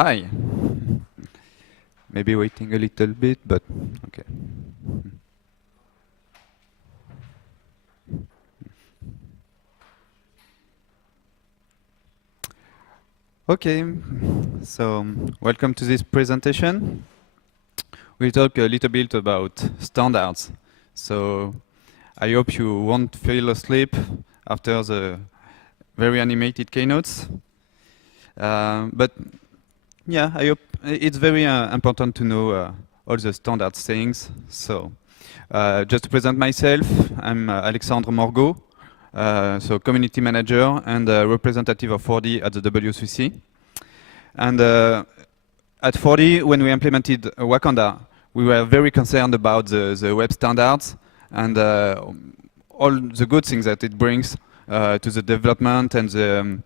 Hi. Maybe waiting a little bit, but okay. Okay, so welcome to this presentation. We'll talk a little bit about standards. So I hope you won't fall asleep after the very animated keynotes. But yeah, I hope it's very important to know all the standards things. So just to present myself, I'm Alexandre Morgaut. So community manager and representative of 4D at the W3C. And at 4D, when we implemented Wakanda, we were very concerned about the web standards and all the good things that it brings to the development and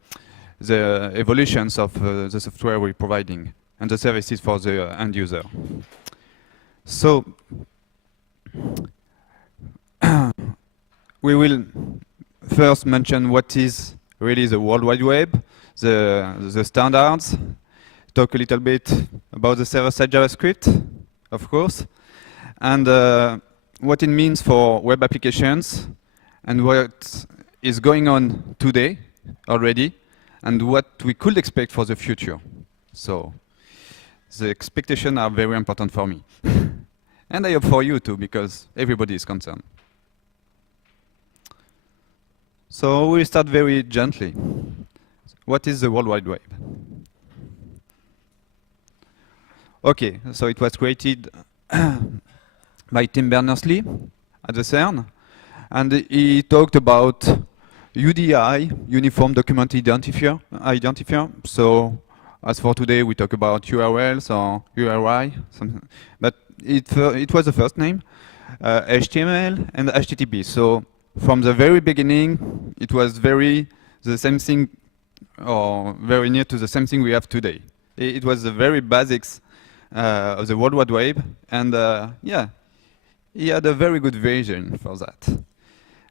the evolutions of the software we're providing and the services for the end user. So we will first mention what is really the World Wide Web, the standards, talk a little bit about the server-side JavaScript, of course, and what it means for web applications, and what is going on today already, and what we could expect for the future. So the expectations are very important for me. And I hope for you too, because everybody is concerned. So we'll start very gently. What is the World Wide Web? Okay, so it was created by Tim Berners-Lee at the CERN, and he talked about UDI, Uniform Document Identifier. So as for today, we talk about URLs or URI, something. But it was the first name, HTML and HTTP. So from the very beginning, it was the same thing, or very near to the same thing we have today. It was the very basics of the World Wide Web, and yeah, he had a very good vision for that.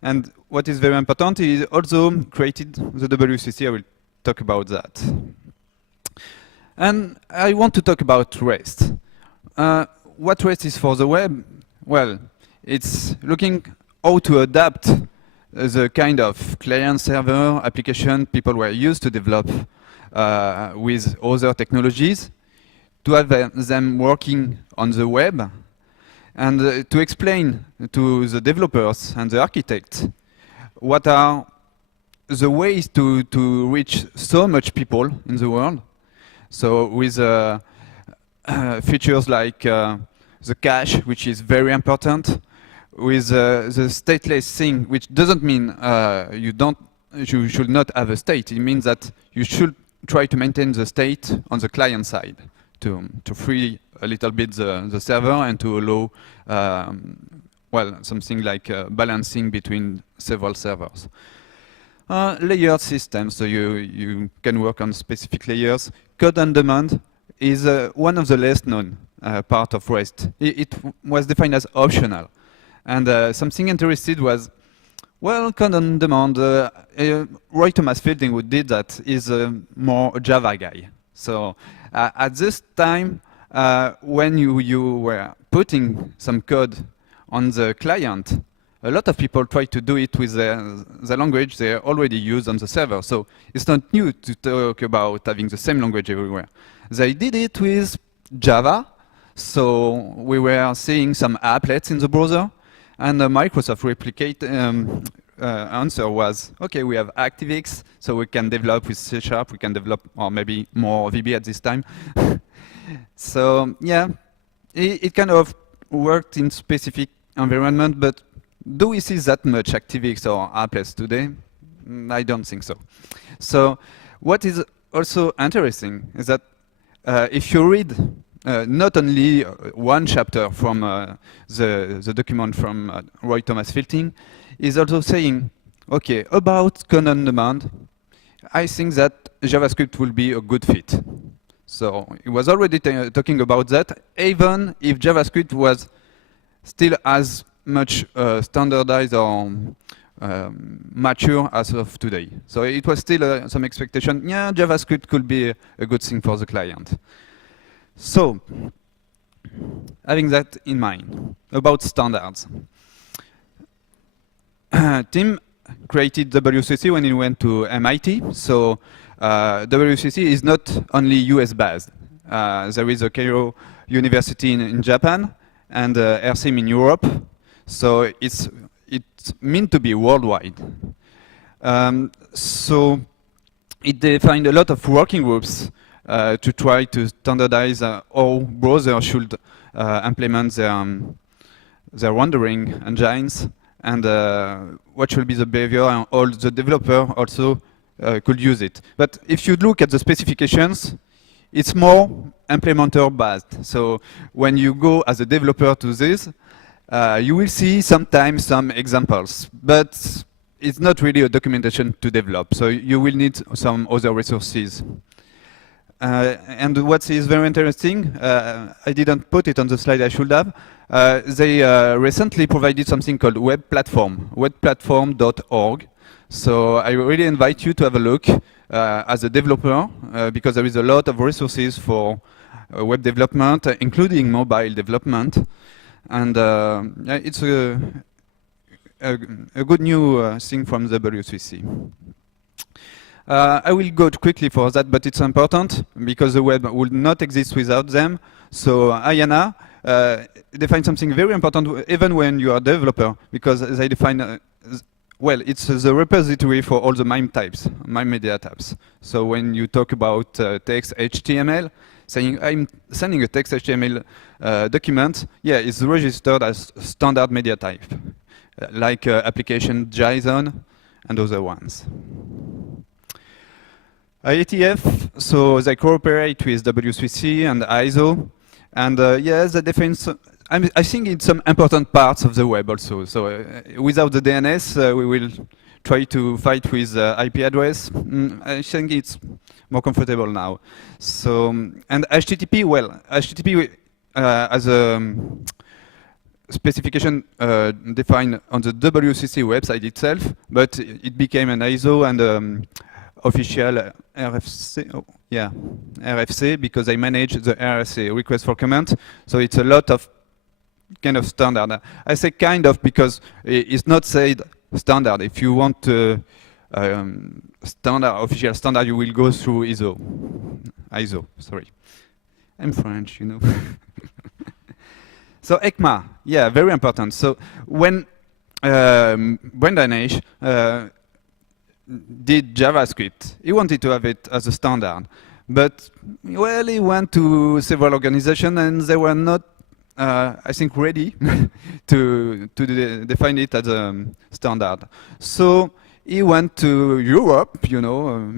And what is very important, he also created the W3C. I will talk about that. And I want to talk about REST. What REST is for the web? Well, it's looking how to adapt the kind of client-server application people were used to develop with other technologies, to have them working on the web, and to explain to the developers and the architects what are the ways to reach so much people in the world. So with features like the cache, which is very important, with the stateless thing, which doesn't mean you should not have a state. It means that you should try to maintain the state on the client side to free a little bit the server and to allow well, something like balancing between several servers. Layered systems, so you can work on specific layers. Code on demand is one of the less known part of REST. It was defined as optional. And something interesting was, well, code on demand, Roy Thomas Fielding, who did that, is more a Java guy. So at this time, when you were putting some code on the client, a lot of people try to do it with the language they already use on the server. So it's not new to talk about having the same language everywhere. They did it with Java. So we were seeing some applets in the browser. And the Microsoft replicate answer was, okay, we have ActiveX, so we can develop with C#, we can develop, or maybe more VB at this time. So yeah, it kind of worked in specific environment, but do we see that much ActiveX or applets today? I don't think so. So what is also interesting is that if you read not only one chapter from the document from Roy Thomas Fielding, is also saying, okay, about code on demand, I think that JavaScript will be a good fit. So he was already talking about that, even if JavaScript was still as much standardized or mature as of today. So it was still some expectation, yeah, JavaScript could be a good thing for the client. So, having that in mind, about standards. Tim created W3C when he went to MIT, so W3C is not only US based. There is a Cairo University in Japan and RCM in Europe, so it's meant to be worldwide. So it defined a lot of working groups to try to standardize how browsers should implement their rendering engines and what should be the behavior, and all the developer also could use it. But if you look at the specifications, it's more implementer based. So when you go as a developer to this, you will see sometimes some examples, but it's not really a documentation to develop. So you will need some other resources. And what is very interesting, I didn't put it on the slide, I should have. They recently provided something called web platform, webplatform.org. So I really invite you to have a look as a developer, because there is a lot of resources for web development, including mobile development. And yeah, it's a good new thing from the W3C. I will go quickly for that, but it's important because the web would not exist without them. So IANA define something very important even when you are a developer, because they define, well, it's the repository for all the MIME types, MIME media types. So when you talk about text HTML, saying I'm sending a text HTML document, yeah, it's registered as standard media type, like application JSON and other ones. ATF, so they cooperate with W3C and ISO, and yes, they define. I think it's some important parts of the web also. So without the DNS, we will try to fight with IP address. I think it's more comfortable now. So and HTTP, well, HTTP as a specification defined on the W3C website itself, but it became an ISO and official RFC, oh, yeah, RFC, because I manage the RFC, request for comment. So it's a lot of kind of standard. I say kind of because it's not said standard. If you want standard, official standard, you will go through ISO, sorry. I'm French, you know. So ECMA, yeah, very important. So when Brendan H did JavaScript, he wanted to have it as a standard. But, well, he went to several organizations and they were not, I think, ready to define it as a standard. So he went to Europe, you know,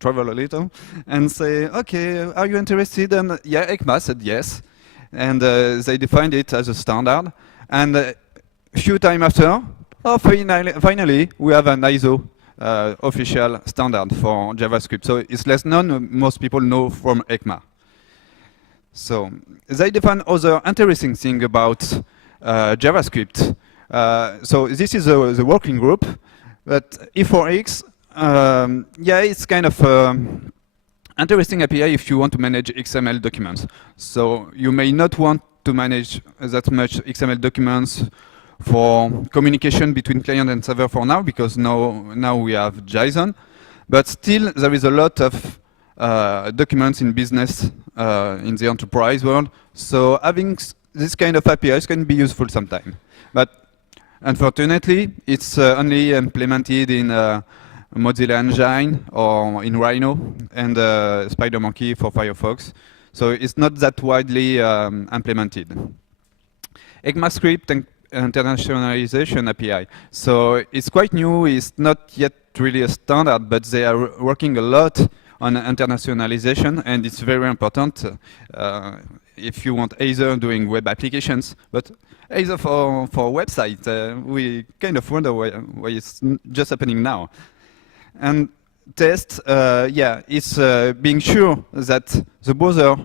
travel a little, and say, okay, are you interested? And yeah, ECMA said yes. And they defined it as a standard. And a few time after, oh, finally, we have an ISO official standard for JavaScript. So it's less known, most people know from ECMA. So they define other interesting thing about JavaScript. So this is the working group, but E4X, yeah, it's kind of interesting API if you want to manage XML documents. So you may not want to manage that much XML documents for communication between client and server for now, because now we have JSON, but still there is a lot of documents in business, in the enterprise world. So having this kind of APIs can be useful sometime. But unfortunately, it's only implemented in Mozilla Engine or in Rhino and SpiderMonkey for Firefox. So it's not that widely implemented. ECMAScript and internationalization API. So it's quite new, it's not yet really a standard, but they are working a lot on internationalization, and it's very important if you want either doing web applications, but either for websites. We kind of wonder why it's just happening now. And test, yeah, it's being sure that the browser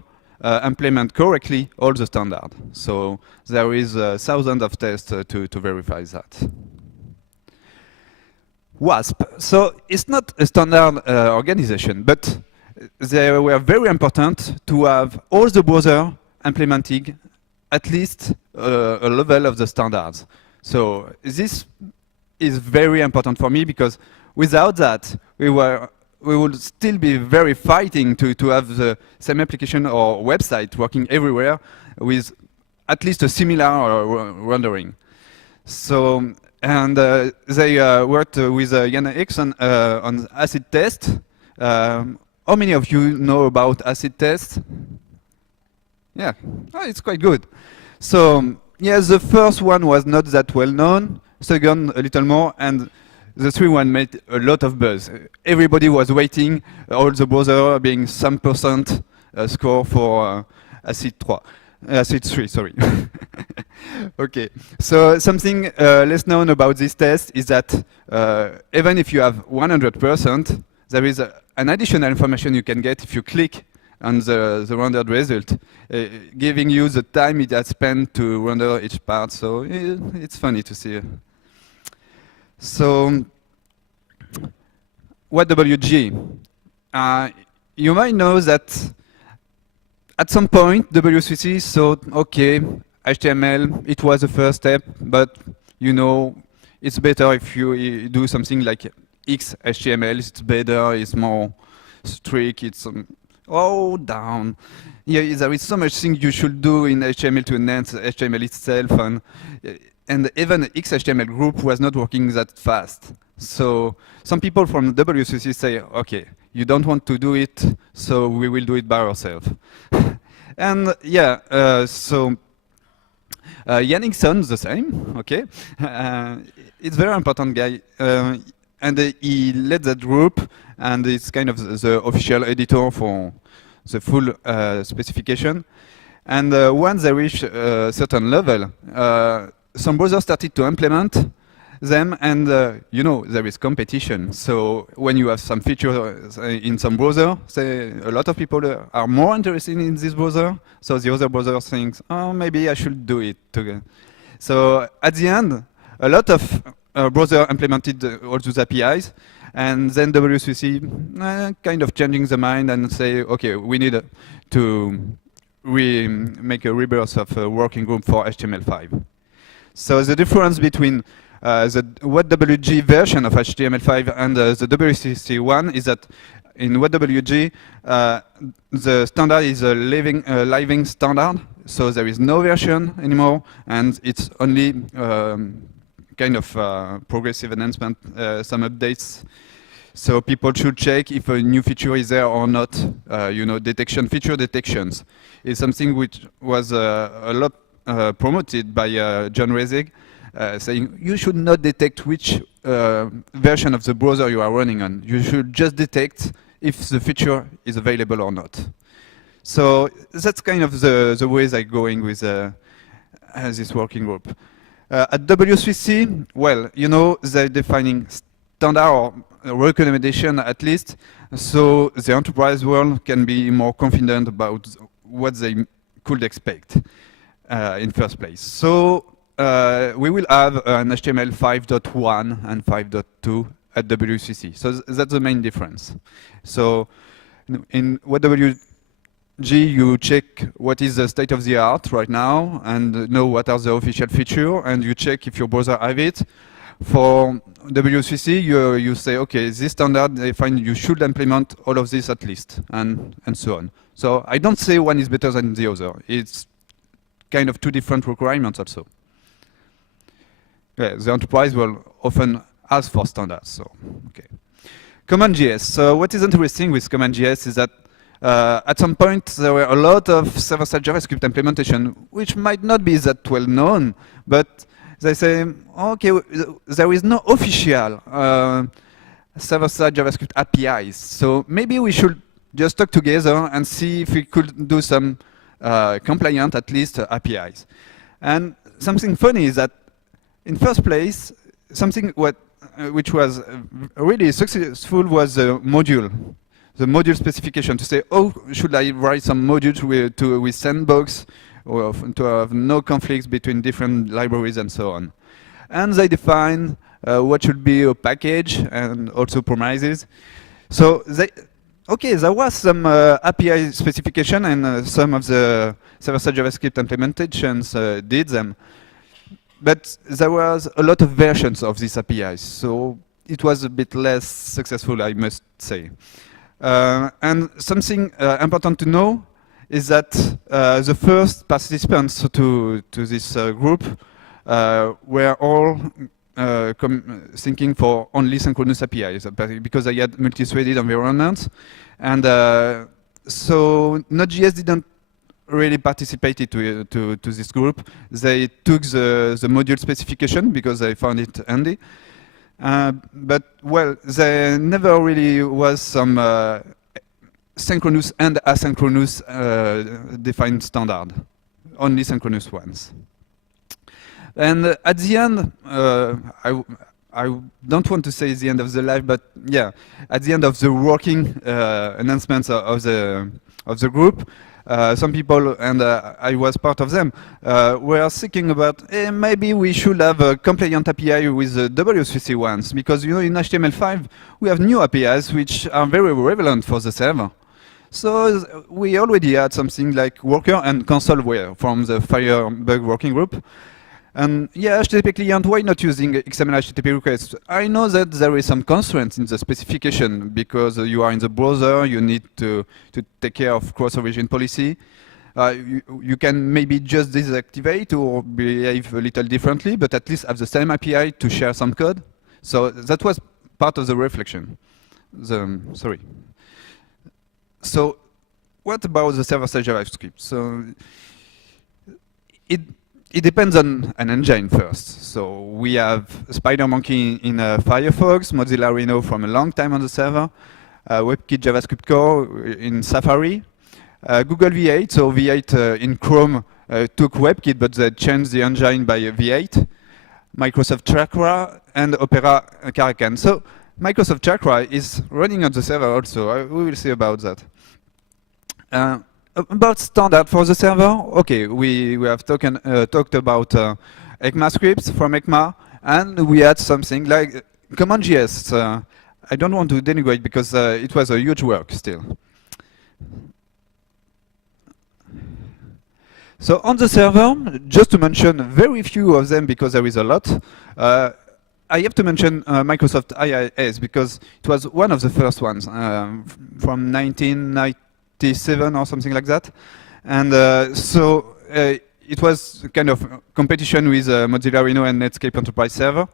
implement correctly all the standard. So there is thousands of tests to verify that. WASP. So it's not a standard organization, but they were very important to have all the browsers implementing at least a level of the standards. So this is very important for me, because without that, we would still be very fighting to have the same application or website working everywhere with at least a similar rendering. So, and they worked with Jan Eriksson on acid test. How many of you know about acid test? Yeah, oh, it's quite good. So, yeah, the first one was not that well known, second a little more, and the third one made a lot of buzz. Everybody was waiting, all the browsers being some percent score for acid 3, sorry. Okay, so something less known about this test is that even if you have 100%, there is an additional information you can get if you click on the rendered result, giving you the time it has spent to render each part. So it's funny to see. So, what WG? You might know that at some point W3C thought, okay, HTML, it was the first step, but you know, it's better if you do something like XHTML. It's better, it's more strict, it's down. Yeah, there is so much thing you should do in HTML to enhance HTML itself, and even XHTML group was not working that fast. So some people from W3C say, okay, you don't want to do it, so we will do it by ourselves. And yeah, so Jan Eriksson, the same, okay. It's very important guy, and he led that group, and it's kind of the official editor for the full specification. And once they reach a certain level, some browsers started to implement them, and you know, there is competition. So when you have some features in some browser, say a lot of people are more interested in this browser, so the other browser thinks, oh, maybe I should do it too. So at the end, a lot of browsers implemented all those APIs, and then W3C kind of changing the mind and say, okay, we need to make a rebirth of a working group for HTML5. So the difference between the WG version of HTML5 and the W3C one is that in WG, the standard is a living standard, so there is no version anymore, and it's only kind of progressive enhancement, some updates. So people should check if a new feature is there or not. You know, feature detections is something which was a lot promoted by John Resig, saying you should not detect which version of the browser you are running on. You should just detect if the feature is available or not. So that's kind of the ways I'm going with this working group. At W3C, well, you know, they're defining standard or recommendation at least, so the enterprise world can be more confident about what they could expect in first place. So we will have an HTML 5.1 and 5.2 at W3C. So that's the main difference. So in WG, you check what is the state of the art right now and know what are the official features, and you check if your browser have it. For W3C, you say, okay, this standard, they find you should implement all of this at least, and so on. So I don't say one is better than the other. It's kind of two different requirements also. Yeah, the enterprise will often ask for standards, so, okay. CommonJS. So what is interesting with CommonJS is that at some point there were a lot of server-side JavaScript implementation, which might not be that well known, but they say, okay, there is no official server-side JavaScript APIs, so maybe we should just talk together and see if we could do some compliant, at least, APIs. And something funny is that, in first place, something which was really successful was the module specification, to say, oh, should I write some modules with sandbox, or to have no conflicts between different libraries and so on. And they define what should be a package, and also promises. So there was some API specification, and some of the server-side JavaScript implementations did them. But there was a lot of versions of these APIs, so it was a bit less successful, I must say. And something important to know is that the first participants to this group were all thinking for only synchronous APIs, because they had multi-threaded environments. And so Node.js didn't really participated to this group. They took the module specification because they found it handy. But, well, there never really was some synchronous and asynchronous defined standard, only synchronous ones. And at the end, I don't want to say the end of the life, but yeah, at the end of the working announcements of the group, some people, and I was part of them, were thinking about maybe we should have a compliant API with the W3C ones, because you know in HTML5 we have new APIs which are very relevant for the server. So we already had something like worker and consoleware from the Firebug working group. And yeah, HTTP client, why not using XML HTTP requests? I know that there is some constraints in the specification because you are in the browser, you need to take care of cross-origin policy. You can maybe just deactivate or behave a little differently, but at least have the same API to share some code. So that was part of the reflection. Sorry. So what about the server-side JavaScript? So it depends on an engine first. So we have SpiderMonkey in Firefox, Mozilla Rhino from a long time on the server, WebKit JavaScript Core in Safari, Google V8, so V8 in Chrome took WebKit, but they changed the engine by V8, Microsoft Chakra, and Opera Caracan. So Microsoft Chakra is running on the server also. We will see about that. About standard for the server, okay, we have talked about ECMA scripts from ECMA, and we had something like CommonJS. I don't want to denigrate because it was a huge work still. So on the server, just to mention very few of them because there is a lot, I have to mention Microsoft IIS because it was one of the first ones from 1997 or something like that. And so it was kind of competition with Mozilla Rhino and Netscape Enterprise Server.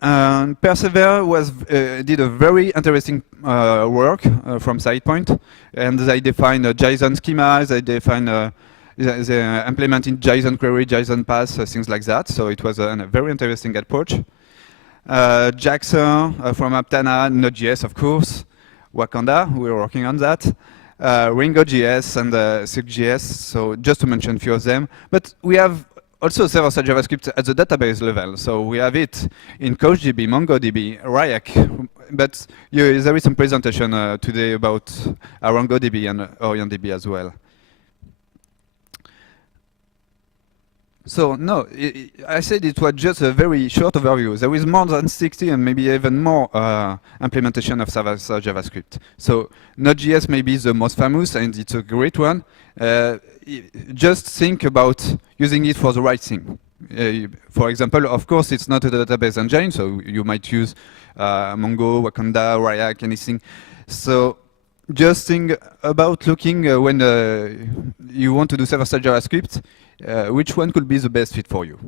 And Persevere did a very interesting work from SidePoint, and they defined JSON schemas, they implemented JSON query, JSON pass, things like that. So it was a very interesting approach. Jaxer from Aptana, Node.js, of course. Wakanda, we were working on that. Ringo.js and SilkJS, so just to mention a few of them. But we have also server-side JavaScript at the database level. So we have it in CouchDB, MongoDB, Ryak. But there is some presentation today about ArongoDB and OrientDB as well. So no, I said it was just a very short overview. There is more than 60 and maybe even more implementation of server-side JavaScript. So Node.js may be the most famous, and it's a great one. Just think about using it for the right thing. For example, of course, it's not a database engine, so you might use Mongo, Wakanda, Ryak, anything. So just think about looking when you want to do server-side JavaScript, which one could be the best fit for you.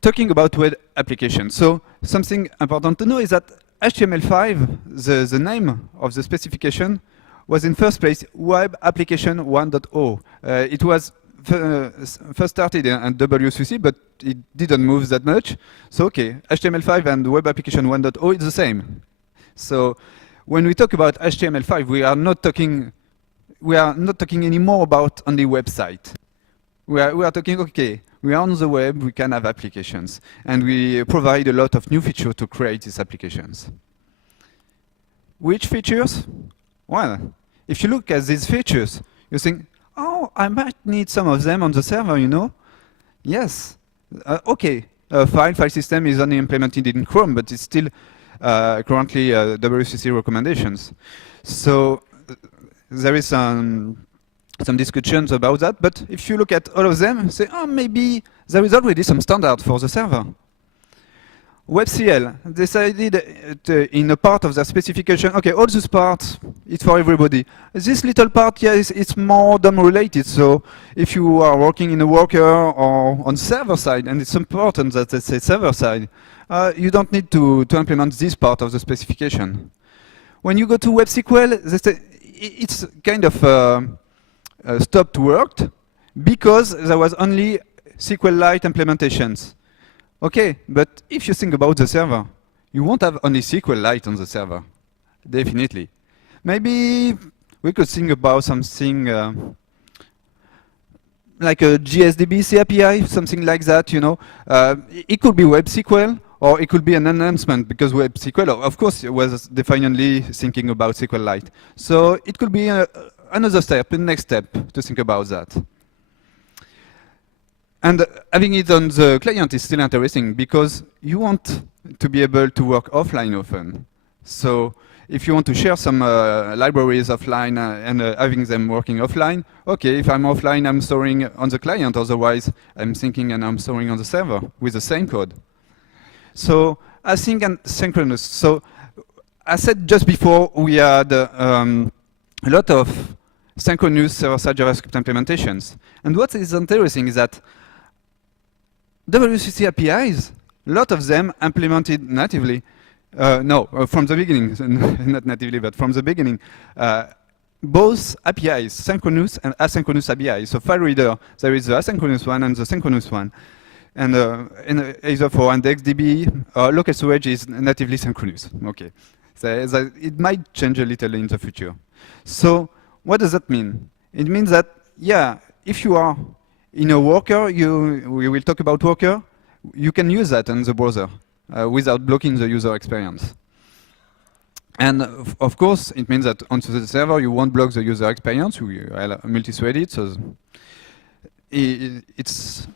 Talking about web applications, so something important to know is that HTML5, the name of the specification, was in first place Web Application 1.0. It was first started in W3C, but it didn't move that much. So okay, HTML5 and Web Application 1.0 is the same. So when we talk about HTML5, we are not talking anymore about only website. We are talking, okay, we are on the web, we can have applications, and we provide a lot of new features to create these applications. Which features? Well, if you look at these features, you think, oh, I might need some of them on the server, you know? Yes. Okay, file system is only implemented in Chrome, but it's still currently W3C recommendations. So there is some discussions about that, but if you look at all of them, say, oh, maybe there is already some standard for the server. WebCL decided in a part of their specification, okay, all this part is for everybody. This little part, yes, it's more DOM related. So if you are working in a worker or on server side, and it's important that they say server side, you don't need to implement this part of the specification. When you go to WebSQL, they say it's kind of stopped worked because there was only SQLite implementations. Okay, but if you think about the server, you won't have only SQLite on the server, definitely. Maybe we could think about something like a JS.DB API, something like that, you know. It could be WebSQL, or it could be an enhancement, because WebSQL, of course, was definitely thinking about SQLite. So it could be another step, the next step, to think about that. And having it on the client is still interesting because you want to be able to work offline often. So if you want to share some libraries offline and having them working offline, okay, if I'm offline, I'm storing on the client. Otherwise, I'm syncing and I'm storing on the server with the same code. So async and synchronous. So I said just before, we had a lot of synchronous server-side JavaScript implementations. And what is interesting is that W3C APIs, a lot of them implemented natively. From the beginning, not natively, but from the beginning. Both APIs, synchronous and asynchronous APIs. So file reader, there is the asynchronous one and the synchronous one. And either for IndexedDB, local storage is natively synchronous. Okay, so it might change a little in the future. So what does that mean? It means that, yeah, if you are in a worker, we will talk about worker, you can use that in the browser without blocking the user experience. And of course, it means that onto the server, you won't block the user experience. We are multi-threaded, so it's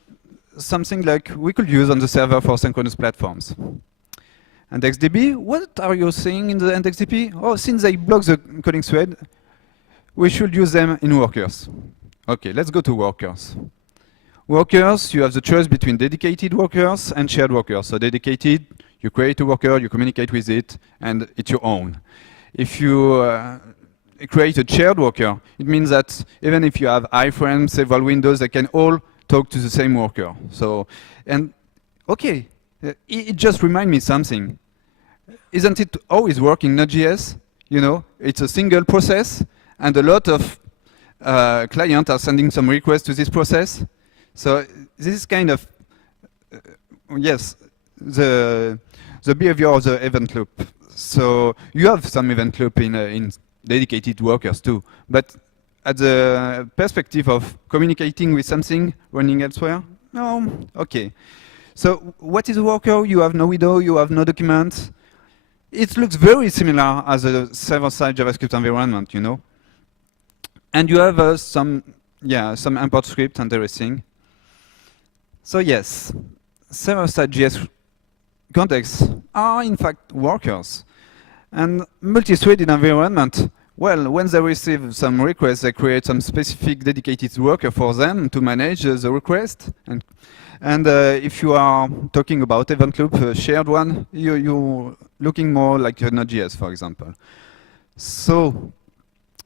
something like we could use on the server for synchronous platforms. IndexedDB, what are you saying in the IndexedDB? Oh, since they block the coding thread, we should use them in workers. Okay, let's go to workers. Workers, you have the choice between dedicated workers and shared workers. So dedicated, you create a worker, you communicate with it, and it's your own. If you create a shared worker, it means that even if you have iframes, several windows, they can all talk to the same worker. So, and okay, it just reminds me something. Isn't it always work in Node.js? You know, it's a single process, and a lot of clients are sending some requests to this process. So this is kind of, yes, the behavior of the event loop. So you have some event loop in dedicated workers too, but at the perspective of communicating with something running elsewhere, no, okay. So what is a worker? You have no window, you have no document. It looks very similar as a server-side JavaScript environment, you know. And you have some import script, interesting. So yes, server-side JS contexts are in fact workers. And multi-threaded environment, well, when they receive some requests, they create some specific dedicated worker for them to manage the request. And if you are talking about event loop, a shared one, you're looking more like Node.js, for example. So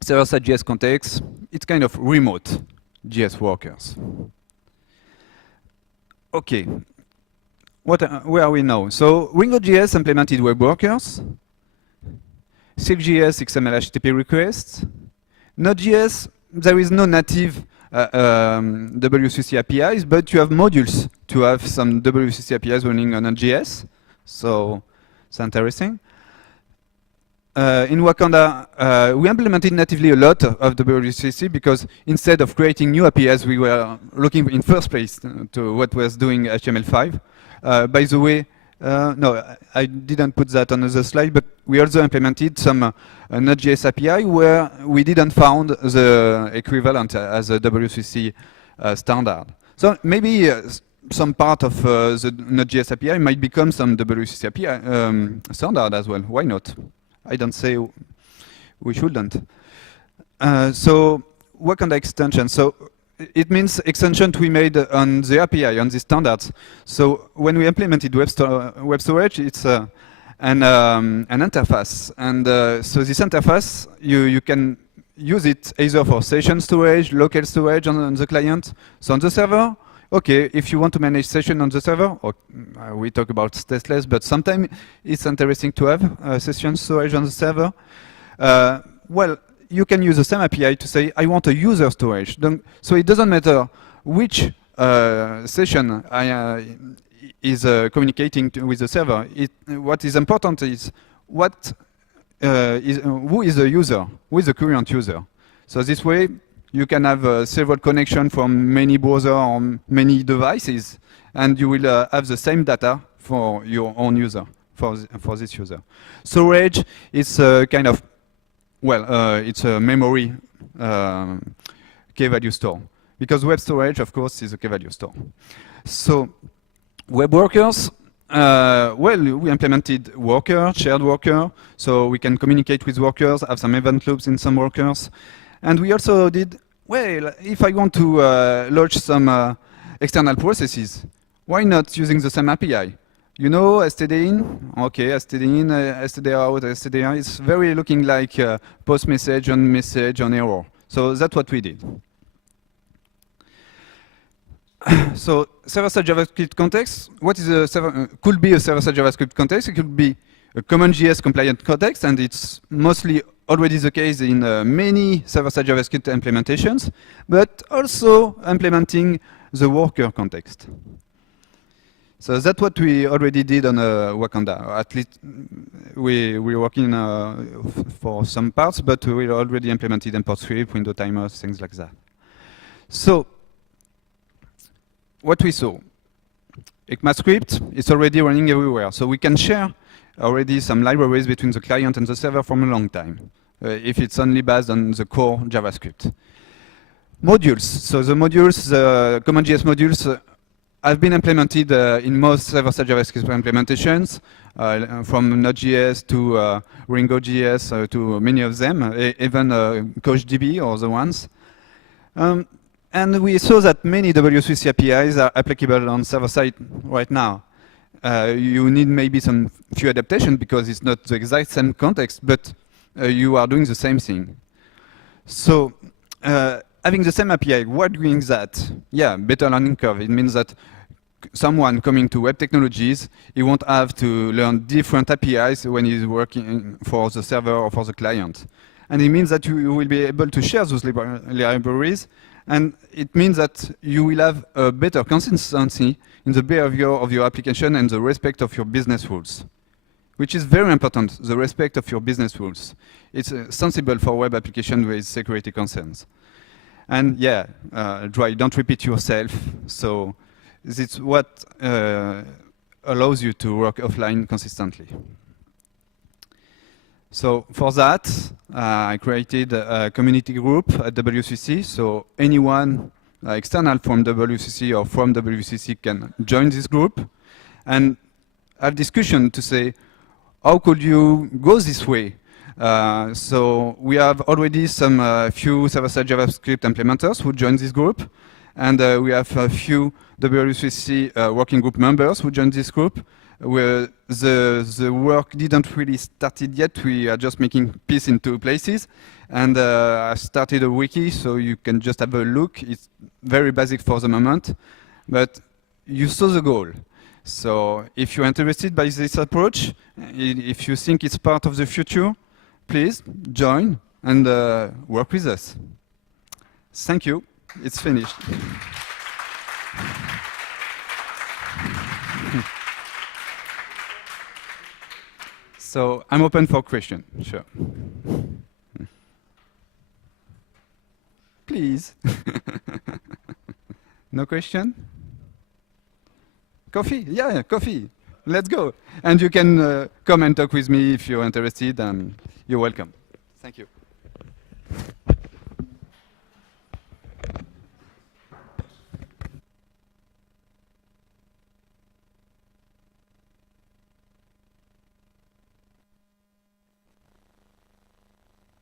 server-side JS context, it's kind of remote JS workers. Okay, where are we now? So Wingo.js implemented web workers, SilkJS XML HTTP requests. Node.js, there is no native W3C APIs, but you have modules to have some W3C APIs running on Node.js. So it's interesting. In Wakanda, we implemented natively a lot of W3C because instead of creating new APIs, we were looking in first place to what was doing HTML5. By the way, no, I didn't put that on the slide, but we also implemented some Node.js API where we didn't found the equivalent as a W3C standard. So maybe some part of the Node.js API might become some W3C API standard as well. Why not? I don't say we shouldn't. So Wakanda extension. So it means extension we made on the API, on the standards. So when we implemented web storage, it's an interface. And so this interface, you can use it either for session storage, local storage on the client. So on the server, okay, if you want to manage session on the server, or, we talk about stateless, but sometimes it's interesting to have session storage on the server. Well, you can use the same API to say, I want a user storage. So it doesn't matter which session is communicating with the server. What is important is who is the user, who is the current user. So this way, you can have several connections from many browsers or many devices, and you will have the same data for your own user, for this user. Storage is kind of, well, it's a memory key-value store. Because web storage, of course, is a key-value store. So web workers, well, we implemented worker, shared worker, so we can communicate with workers, have some event loops in some workers. And we also did, well, if I want to launch some external processes, why not using the same API? You know, std in, okay, std in, std out, std out. It's very looking like post message on error. So that's what we did. So server-side JavaScript context, what is a server? Could be a server-side JavaScript context. It could be a CommonJS compliant context, and it's mostly already the case in many server-side JavaScript implementations, but also implementing the worker context. So that's what we already did on Wakanda. At least we're working for some parts, but we already implemented import script, window timers, things like that. So what we saw, ECMAScript is already running everywhere. So we can share already some libraries between the client and the server from a long time, if it's only based on the core JavaScript. Modules. So the modules, the CommonJS modules, have been implemented in most server-side JavaScript implementations, from Node.js to Ringo.js to many of them, even CouchDB or the ones. And we saw that many W3C APIs are applicable on server-side right now. You need maybe some few adaptations because it's not the exact same context, but you are doing the same thing. So having the same API, why doing that? Yeah, better learning curve. It means that someone coming to web technologies, he won't have to learn different APIs when he's working for the server or for the client. And it means that you will be able to share those libraries, and it means that you will have a better consistency in the behavior of your application and the respect of your business rules, which is very important, the respect of your business rules. It's sensible for web application with security concerns. And yeah, don't repeat yourself. So this is what allows you to work offline consistently. So for that, I created a community group at W3C. So anyone external from W3C or from W3C can join this group and have discussion to say, how could you go this way? So we have already some few server-side JavaScript implementers who joined this group, and we have a few W3C working group members who joined this group. Where the work didn't really started yet. We are just making pieces into places, and I started a wiki, so you can just have a look. It's very basic for the moment, but you saw the goal. So if you're interested by this approach, if you think it's part of the future, please join and work with us. Thank you. It's finished. So I'm open for questions, sure. Please. No question? Coffee? Yeah, coffee. Let's go. And you can come and talk with me if you're interested, and you're welcome. Thank you.